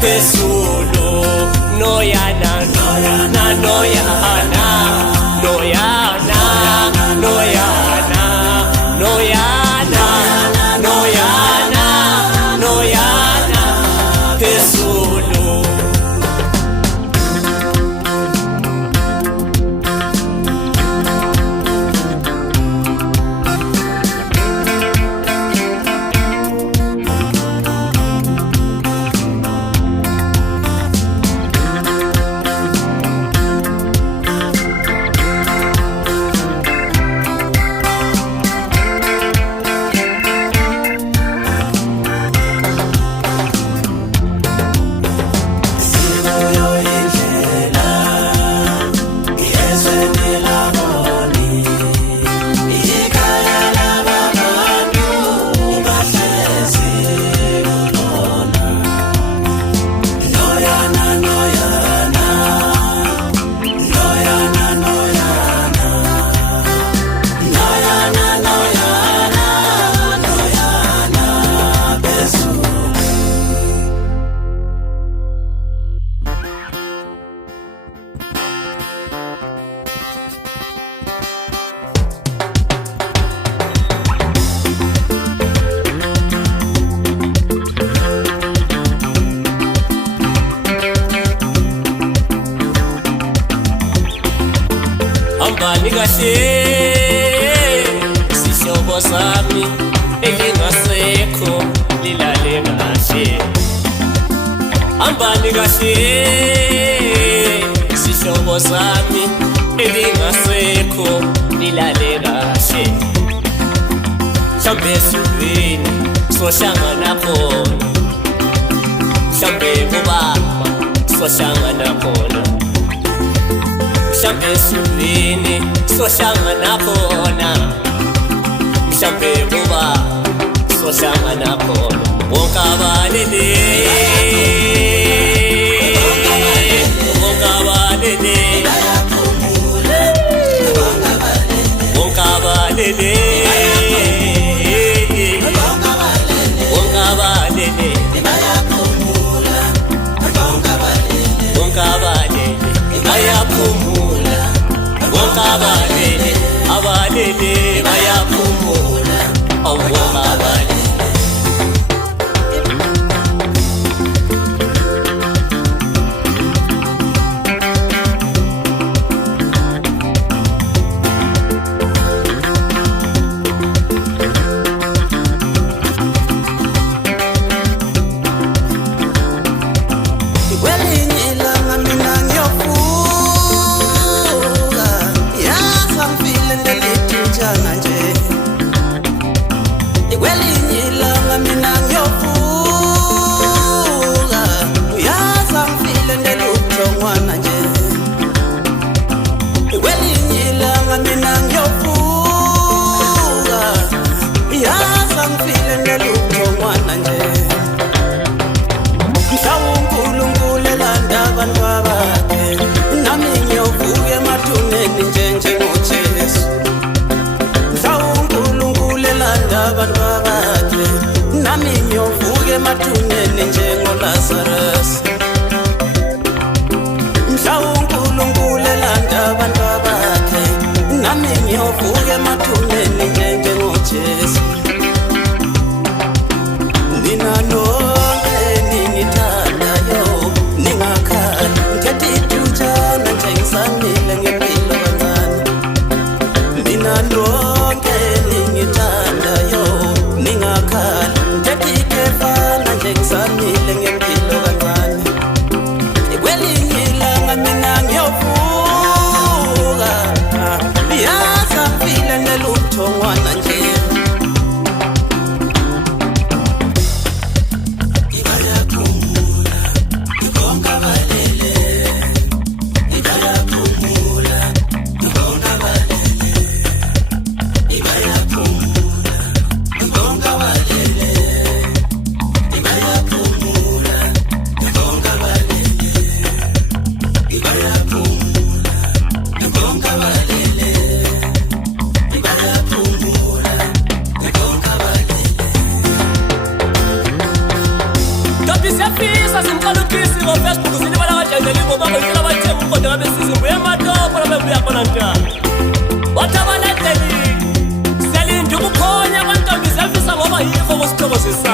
phezulu noyana noyana noyana noyana noyana noyana noyana noyana phezulu Hambani kahle sihlobo sami elingasekho lilale kahle Hambani kahle sihlobo sami elingasekho lilale kahle Mhlambe esulwini sohlangana khona Mhlambe kubaba sohlangana khona Mhlambe esulwini sohlangana khona Mhlambe kuba sohlangana khona wonke abalele wonke abalele wonke abalele wonke abalele wonke abalele bayaphumula wonke abalele abalele bayaphumula wonke abalele Mathuneni njengoLazarus uNkulunkulu elanda abantu bakhe nami ngiyovuka emathuneni njengoJesu Nina nonke ningithandayo ningakhali ngithethe ithutshana nje ngisamile ngempilo kancane Nina nonke ningithandayo ningakhali ngithethe ikhefana nje ngisamile simkalukisi ngofacebook sinibala kajangeliko bakoyikela bathe umqondo ngabesizi mbuye ematopo labebuya khona ntana wathi abalandeli siyalinda ukukhonya kwantombi ziyafisa ngoba yikho kusithokozisa